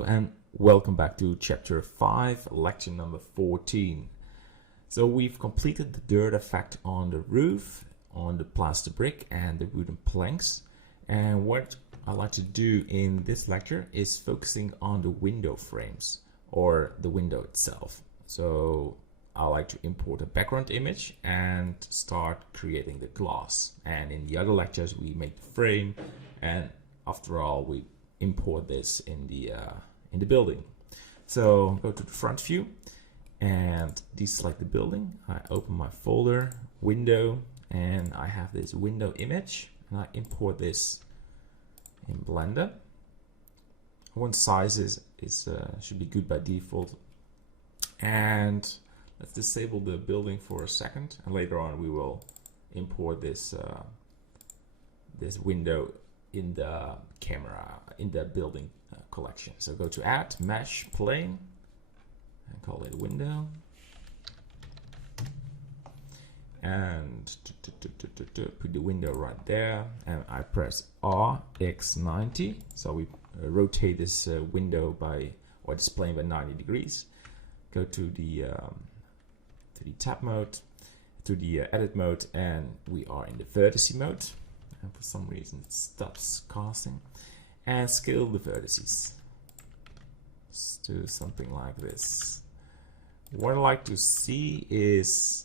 Hello and welcome back to chapter 5, lecture number 14. So we've completed the dirt effect on the roof, on the plaster brick and the wooden planks. And what I like to do in this lecture is focusing on the window frames or the window itself. So I like to import a background image and start creating the glass. And in the other lectures we make the frame, and after all we import this in the building. So go to the front view and deselect the building. I open my folder, window, and I have this window image, and I import this in Blender. One size should be good by default. And let's disable the building for a second, and later on we will import this this window in the camera, in the building collection. So go to add, mesh, plane, and call it window. And put the window right there, and I press RX90. So we rotate this window by, or this plane by 90 degrees. Go to the tab mode, to the edit mode, and we are in the vertex mode. And for some reason it stops casting. And scale the vertices. Let's do something like this. What I like to see is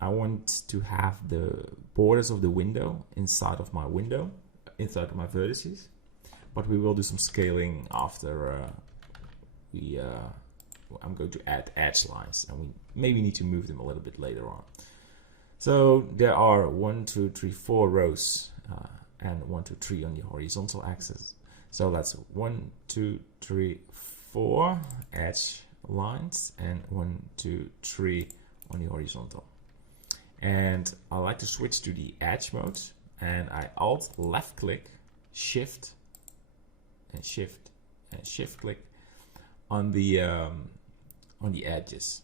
I want to have the borders of the window inside of my window, inside of my vertices. But we will do some scaling after I'm going to add edge lines, and we maybe need to move them a little bit later on. So there are 1, 2, 3, 4 rows and 1, 2, 3 on the horizontal axis. So that's 1, 2, 3, 4 edge lines, and 1, 2, 3 on the horizontal. And I like to switch to the edge mode, and I alt left click, shift and shift and shift click on the edges.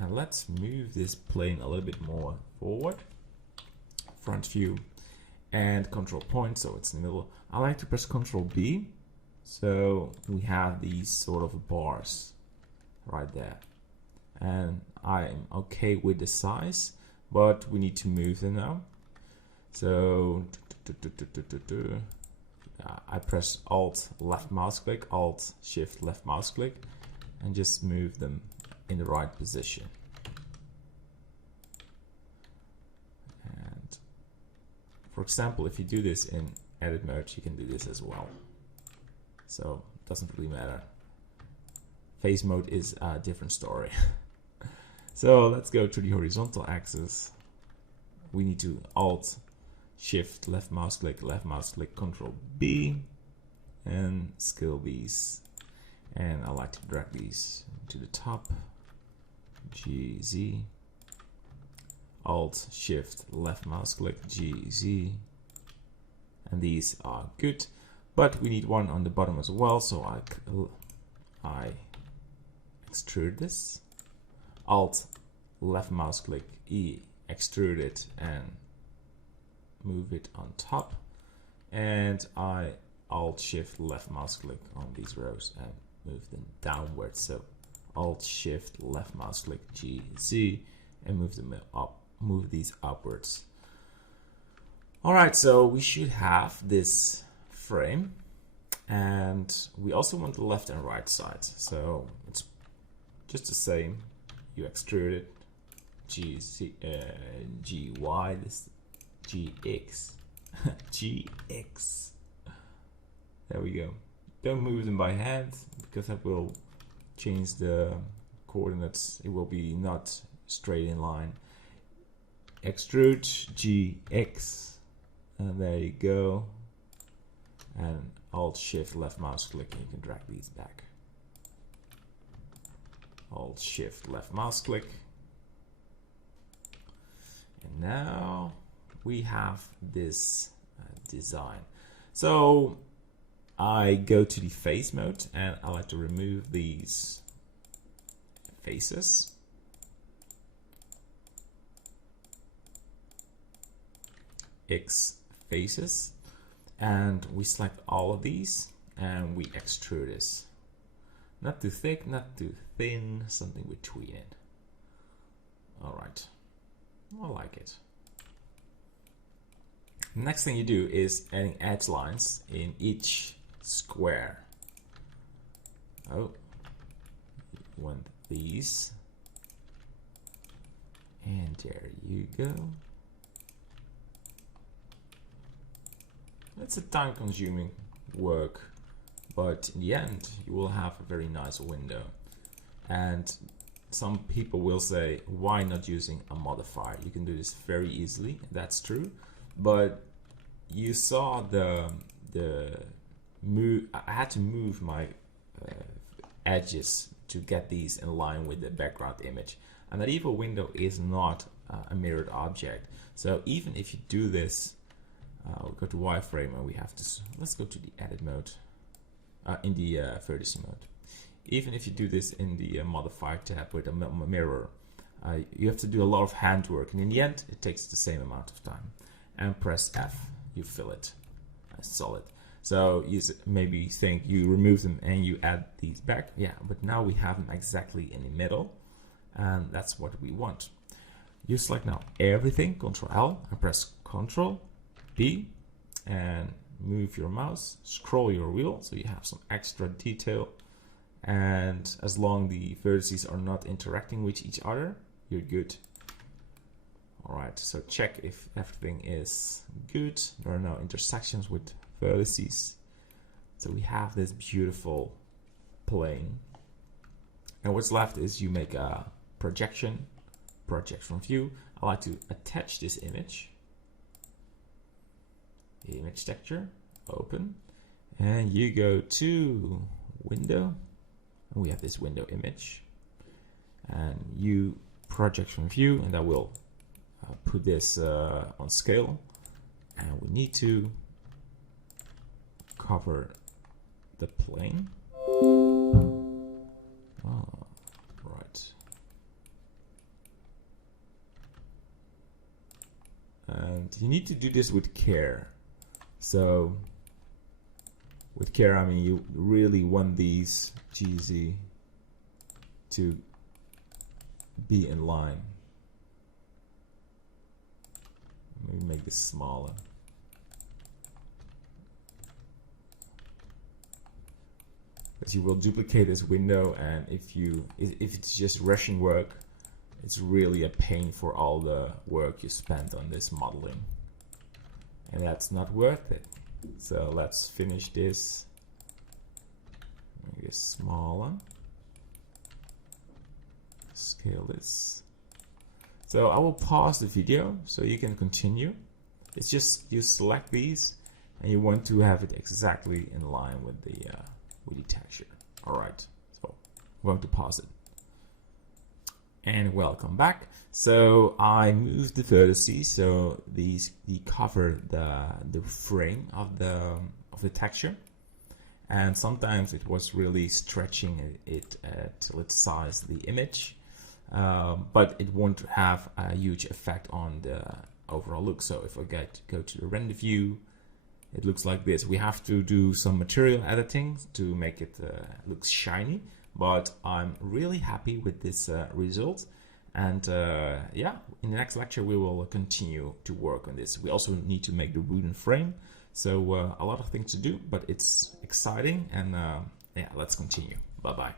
And let's move this plane a little bit more forward. Front view and control point, so it's in the middle. I like to press Control B, so we have these sort of bars right there. And I'm okay with the size, but we need to move them now. So I press Alt left mouse click, Alt Shift left mouse click, and just move them in the right position. And for example, if you do this in edit mode, you can do this as well. So it doesn't really matter. Face mode is a different story. So let's go to the horizontal axis. We need to Alt Shift left mouse click, Control B, and scale these. And I like to drag these to the top. GZ. Alt Shift left mouse click, GZ. And these are good, but we need one on the bottom as well. So I extrude this. Alt left mouse click, E, extrude it and move it on top. And I Alt Shift left mouse click on these rows and move them downwards. So Alt Shift left mouse click, GZ, and move them up, move these upwards. All right, so we should have this frame, and we also want the left and right sides. So it's just the same. You extrude it, GY, this GX, GX. There we go. Don't move them by hand, because that will change the coordinates. It will be not straight in line. Extrude GX, and there you go. And Alt Shift left mouse click, and you can drag these back. Alt Shift left mouse click. And now we have this design. So I go to the face mode, and I like to remove these faces. X faces, and we select all of these and we extrude this. Not too thick, not too thin, something between it. All right, I like it. Next thing you do is adding edge lines in each square. Oh, you want these. And there you go. It's a time-consuming work, but in the end, you will have a very nice window. And some people will say, why not using a modifier? You can do this very easily. That's true. But you saw the move. I had to move my edges to get these in line with the background image. And that evil window is not a mirrored object. So even if you do this, we'll go to wireframe and we have to, let's go to the edit mode, in the vertice mode. Even if you do this in the modifier tab with a mirror, you have to do a lot of handwork, and in the end it takes the same amount of time. And press F, you fill it solid. So you maybe think you remove them and you add these back, yeah, but now we have them exactly in the middle, and that's what we want. You select now everything, Ctrl L, and press Ctrl B, and move your mouse, scroll your wheel so you have some extra detail. And as long as the vertices are not interacting with each other, you're good. All right, so check if everything is good. There are no intersections with vertices. So we have this beautiful plane. And what's left is you make a projection from view. I like to attach this image. The image texture, open. And you go to window. And we have this window image. And you project from view, and that will put this on scale, and we need to cover the plane. Right. And you need to do this with care. So with care, I mean you really want these GZ to be in line. Maybe make this smaller. Because you will duplicate this window, and if it's just rushing work, it's really a pain for all the work you spent on this modeling, and that's not worth it. So let's finish this. Make it smaller. Scale this. So I will pause the video so you can continue. It's just you select these and you want to have it exactly in line with the texture. All right, so I'm going to pause it. And welcome back. So I moved the vertices so these cover the frame of the texture, and sometimes it was really stretching it till it sized the image. But it won't have a huge effect on the overall look. So if I go to the render view, it looks like this. We have to do some material editing to make it look shiny, but I'm really happy with this result. And yeah, in the next lecture we will continue to work on this. We also need to make the wooden frame, so a lot of things to do, but it's exciting, and yeah, let's continue. Bye bye.